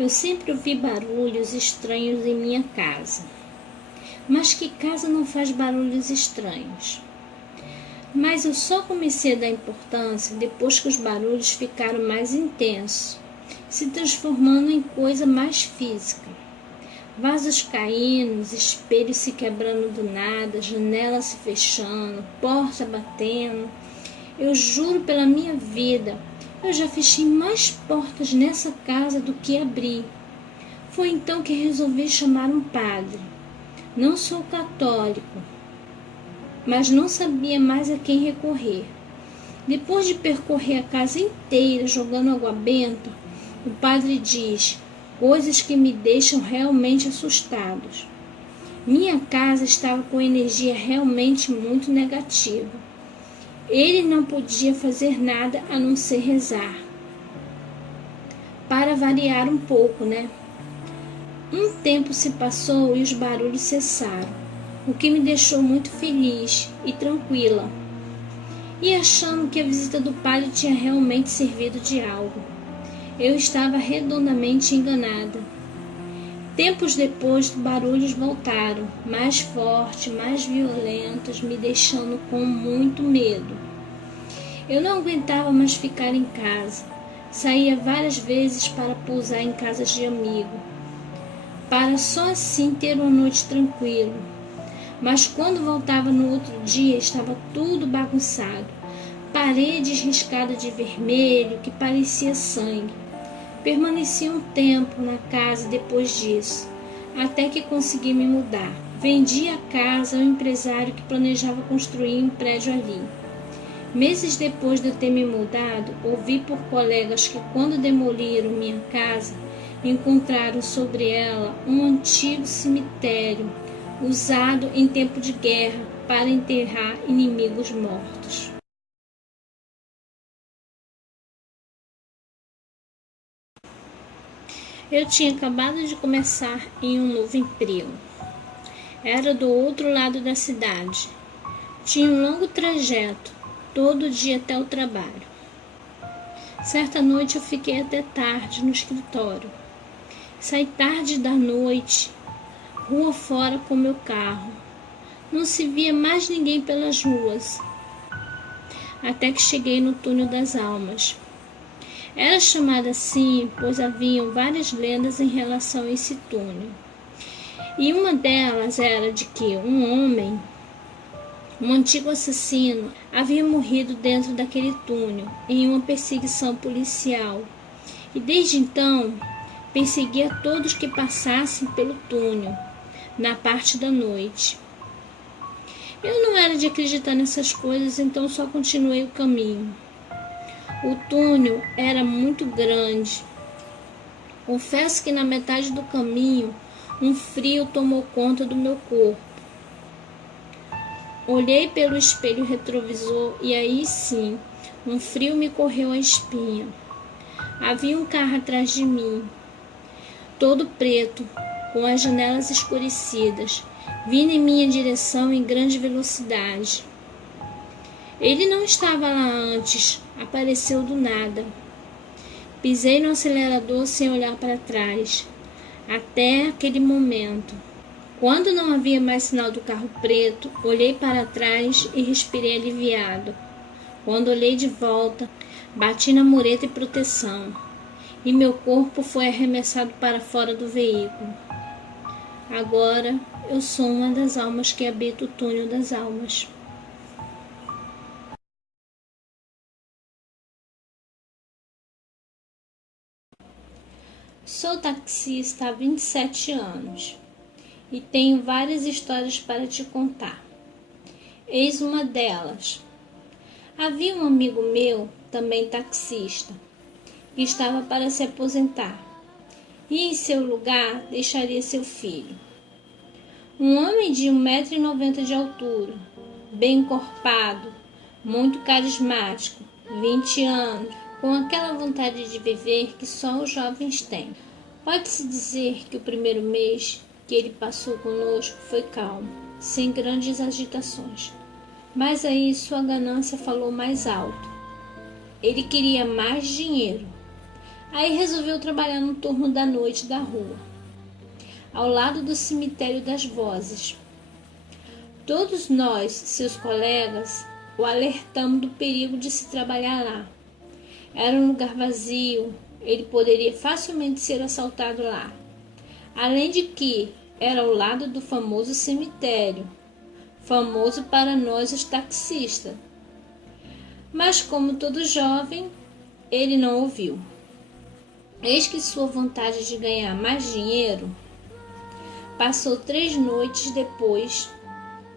Eu sempre ouvi barulhos estranhos em minha casa. Mas que casa não faz barulhos estranhos? Mas eu só comecei a dar importância depois que os barulhos ficaram mais intensos, se transformando em coisa mais física. Vasos caindo, espelhos se quebrando do nada, janelas se fechando, porta batendo. Eu juro pela minha vida, eu já fechei mais portas nessa casa do que abri. Foi então que resolvi chamar um padre. Não sou católico, mas não sabia mais a quem recorrer. Depois de percorrer a casa inteira jogando água benta, o padre diz coisas que me deixam realmente assustados. Minha casa estava com energia realmente muito negativa. Ele não podia fazer nada a não ser rezar. Para variar um pouco, né? Um tempo se passou e os barulhos cessaram, o que me deixou muito feliz e tranquila, e achando que a visita do padre tinha realmente servido de algo. Eu estava redondamente enganada. Tempos depois, os barulhos voltaram, mais fortes, mais violentos, me deixando com muito medo. Eu não aguentava mais ficar em casa. Saía várias vezes para pousar em casas de amigo, para só assim ter uma noite tranquila. Mas quando voltava no outro dia, estava tudo bagunçado. Paredes riscadas de vermelho, que parecia sangue. Permaneci um tempo na casa depois disso, até que consegui me mudar. Vendi a casa ao empresário que planejava construir um prédio ali. Meses depois de eu ter me mudado, ouvi por colegas que quando demoliram minha casa, encontraram sobre ela um antigo cemitério, usado em tempo de guerra para enterrar inimigos mortos. Eu tinha acabado de começar em um novo emprego. Era do outro lado da cidade. Tinha um longo trajeto, todo dia até o trabalho. Certa noite eu fiquei até tarde no escritório. Saí tarde da noite, rua fora com meu carro. Não se via mais ninguém pelas ruas, até que cheguei no Túnel das Almas. Era chamada assim, pois haviam várias lendas em relação a esse túnel. E uma delas era de que um homem, um antigo assassino, havia morrido dentro daquele túnel em uma perseguição policial. E desde então, perseguia todos que passassem pelo túnel, na parte da noite. Eu não era de acreditar nessas coisas, então só continuei o caminho. O túnel era muito grande. Confesso que na metade do caminho, um frio tomou conta do meu corpo. Olhei pelo espelho retrovisor e aí sim, um frio me correu a espinha. Havia um carro atrás de mim, todo preto, com as janelas escurecidas, vindo em minha direção em grande velocidade. Ele não estava lá antes, apareceu do nada. Pisei no acelerador sem olhar para trás, até aquele momento. Quando não havia mais sinal do carro preto, olhei para trás e respirei aliviado. Quando olhei de volta, bati na mureta e proteção, e meu corpo foi arremessado para fora do veículo. Agora eu sou uma das almas que habita o túnel das almas. Sou taxista há 27 anos e tenho várias histórias para te contar. Eis uma delas. Havia um amigo meu, também taxista, que estava para se aposentar e em seu lugar deixaria seu filho. Um homem de 1,90 m de altura, bem encorpado, muito carismático, 20 anos, com aquela vontade de viver que só os jovens têm. Pode-se dizer que o primeiro mês que ele passou conosco foi calmo, sem grandes agitações. Mas aí sua ganância falou mais alto. Ele queria mais dinheiro. Aí resolveu trabalhar no turno da noite da rua, ao lado do cemitério das Vozes. Todos nós, seus colegas, o alertamos do perigo de se trabalhar lá. Era um lugar vazio, ele poderia facilmente ser assaltado lá. Além de que era ao lado do famoso cemitério, famoso para nós os taxistas. Mas como todo jovem, ele não ouviu. Eis que sua vontade de ganhar mais dinheiro passou 3 noites depois,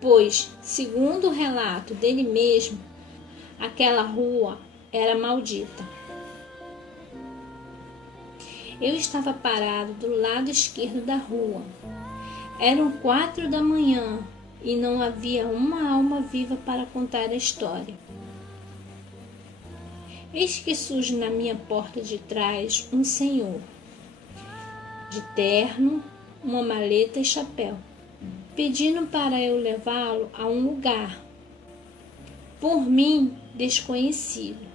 pois, segundo o relato dele mesmo, aquela rua era maldita. Eu estava parado do lado esquerdo da rua. Eram 4 da manhã e não havia uma alma viva para contar a história. Eis que surge na minha porta de trás um senhor, de terno, uma maleta e chapéu, pedindo para eu levá-lo a um lugar, por mim desconhecido.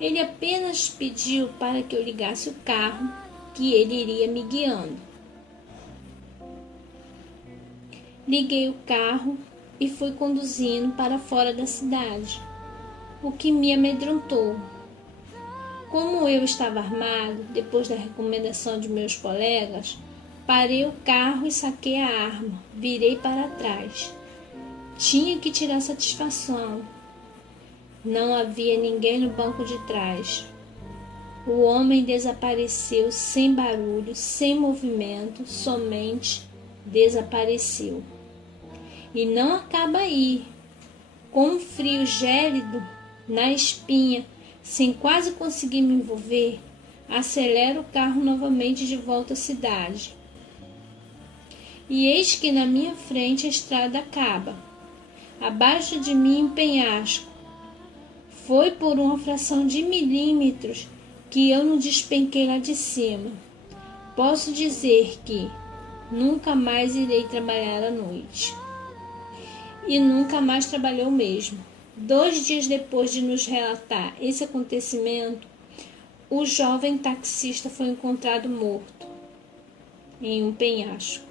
Ele apenas pediu para que eu ligasse o carro, que ele iria me guiando. Liguei o carro e fui conduzindo para fora da cidade, o que me amedrontou. Como eu estava armado, depois da recomendação de meus colegas, parei o carro e saquei a arma, virei para trás. Tinha que tirar satisfação. Não havia ninguém no banco de trás. O homem desapareceu sem barulho, sem movimento, somente desapareceu. E não acaba aí. Com um frio gélido na espinha, sem quase conseguir me envolver, acelero o carro novamente de volta à cidade. E eis que na minha frente a estrada acaba. Abaixo de mim um penhasco. Foi por uma fração de milímetros que eu não despenquei lá de cima. Posso dizer que nunca mais irei trabalhar à noite. E nunca mais trabalhou mesmo. 2 dias depois de nos relatar esse acontecimento, o jovem taxista foi encontrado morto em um penhasco.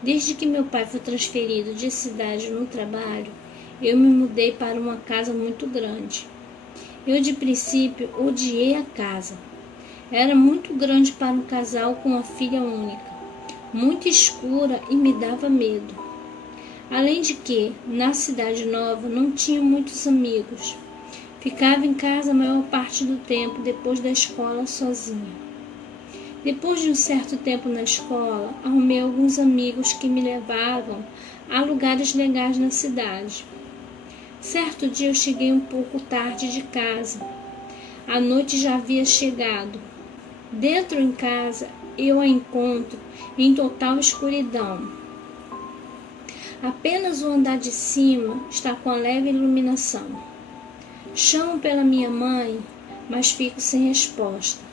Desde que meu pai foi transferido de cidade no trabalho, eu me mudei para uma casa muito grande. Eu, de princípio, odiei a casa. Era muito grande para um casal com uma filha única, muito escura e me dava medo. Além de que, na cidade nova, não tinha muitos amigos. Ficava em casa a maior parte do tempo depois da escola sozinha. Depois de um certo tempo na escola, arrumei alguns amigos que me levavam a lugares legais na cidade. Certo dia eu cheguei um pouco tarde de casa. A noite já havia chegado. Dentro em casa, eu a encontro em total escuridão. Apenas o andar de cima está com a leve iluminação. Chamo pela minha mãe, mas fico sem resposta.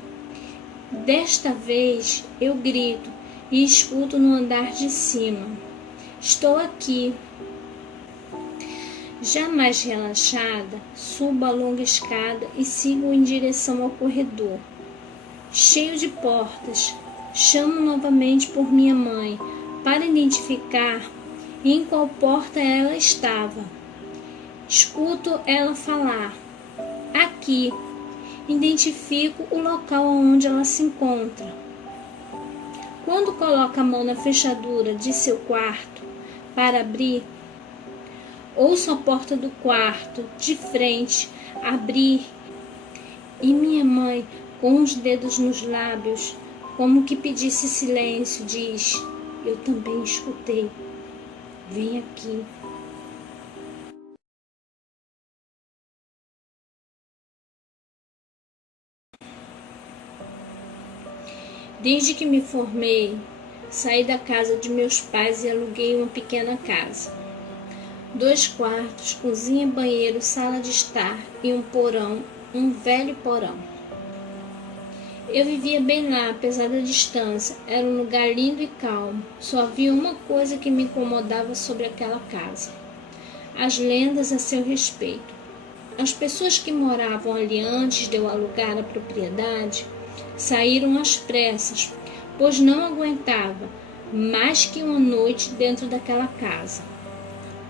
Desta vez eu grito e escuto no andar de cima. Estou aqui. Já mais relaxada, subo a longa escada e sigo em direção ao corredor, cheio de portas. Chamo novamente por minha mãe para identificar em qual porta ela estava. Escuto ela falar: aqui. Identifico o local onde ela se encontra. Quando coloca a mão na fechadura de seu quarto para abrir, ouço a porta do quarto de frente abrir e minha mãe, com os dedos nos lábios, como que pedisse silêncio, diz: eu também escutei. Vem aqui. Desde que me formei, saí da casa de meus pais e aluguei uma pequena casa. 2 quartos, cozinha, banheiro, sala de estar e um porão, um velho porão. Eu vivia bem lá, apesar da distância. Era um lugar lindo e calmo. Só havia uma coisa que me incomodava sobre aquela casa: as lendas a seu respeito. As pessoas que moravam ali antes de eu alugar a propriedade saíram às pressas, pois não aguentava mais que uma noite dentro daquela casa.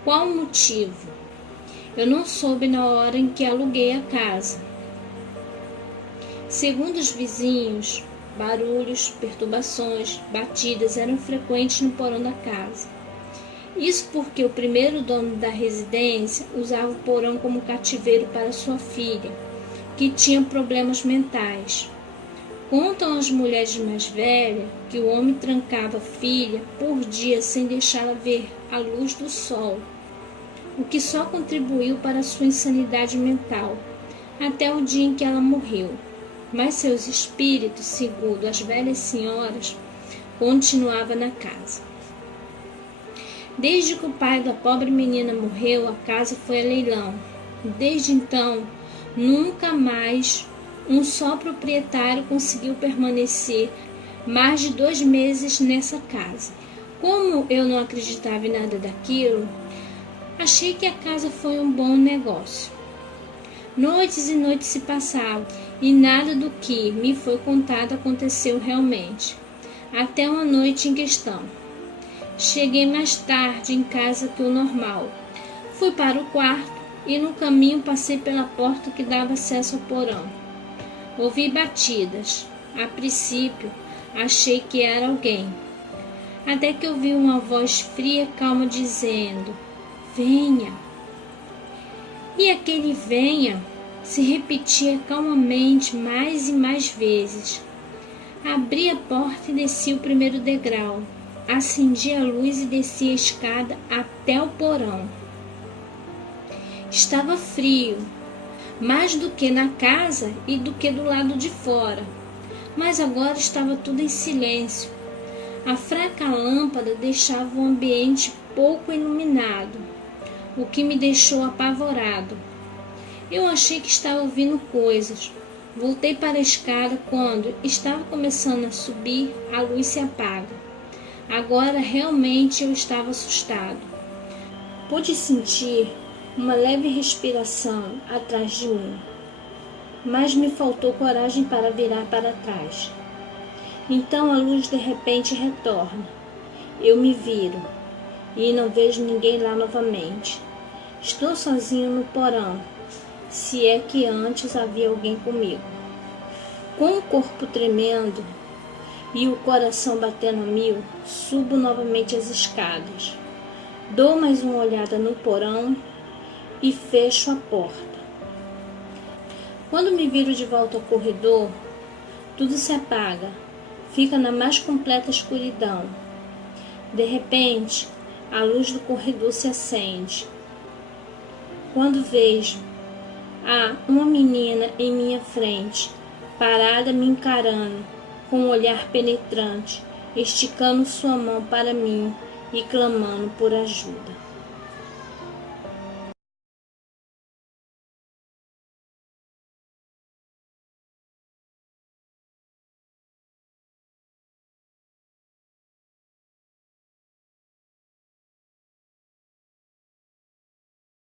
Qual o motivo? Eu não soube na hora em que aluguei a casa. Segundo os vizinhos, barulhos, perturbações, batidas eram frequentes no porão da casa. Isso porque o primeiro dono da residência usava o porão como cativeiro para sua filha, que tinha problemas mentais. Contam as mulheres mais velhas que o homem trancava a filha por dia sem deixá-la ver a luz do sol, o que só contribuiu para sua insanidade mental, até o dia em que ela morreu. Mas seus espíritos, segundo as velhas senhoras, continuavam na casa. Desde que o pai da pobre menina morreu, a casa foi a leilão. Desde então, nunca mais um só proprietário conseguiu permanecer mais de 2 meses nessa casa. Como eu não acreditava em nada daquilo, achei que a casa foi um bom negócio. Noites e noites se passavam e nada do que me foi contado aconteceu realmente, até uma noite em questão. Cheguei mais tarde em casa que o normal. Fui para o quarto e no caminho passei pela porta que dava acesso ao porão. Ouvi batidas. A princípio, achei que era alguém. Até que ouvi uma voz fria e calma dizendo: "Venha". E aquele "venha" se repetia calmamente mais e mais vezes. Abri a porta e desci o primeiro degrau. Acendi a luz e desci a escada até o porão. Estava frio, mais do que na casa e do que do lado de fora. Mas agora estava tudo em silêncio. A fraca lâmpada deixava o ambiente pouco iluminado, o que me deixou apavorado. Eu achei que estava ouvindo coisas. Voltei para a escada quando estava começando a subir, a luz se apaga. Agora realmente eu estava assustado. Pude sentir uma leve respiração atrás de mim, mas me faltou coragem para virar para trás. Então a luz de repente retorna. Eu me viro e não vejo ninguém lá novamente. Estou sozinho no porão, se é que antes havia alguém comigo. Com o corpo tremendo e o coração batendo a mil, subo novamente as escadas. Dou mais uma olhada no porão e fecho a porta. Quando me viro de volta ao corredor, tudo se apaga, fica na mais completa escuridão. De repente, a luz do corredor se acende. Quando vejo uma menina em minha frente, parada me encarando, com um olhar penetrante, esticando sua mão para mim e clamando por ajuda.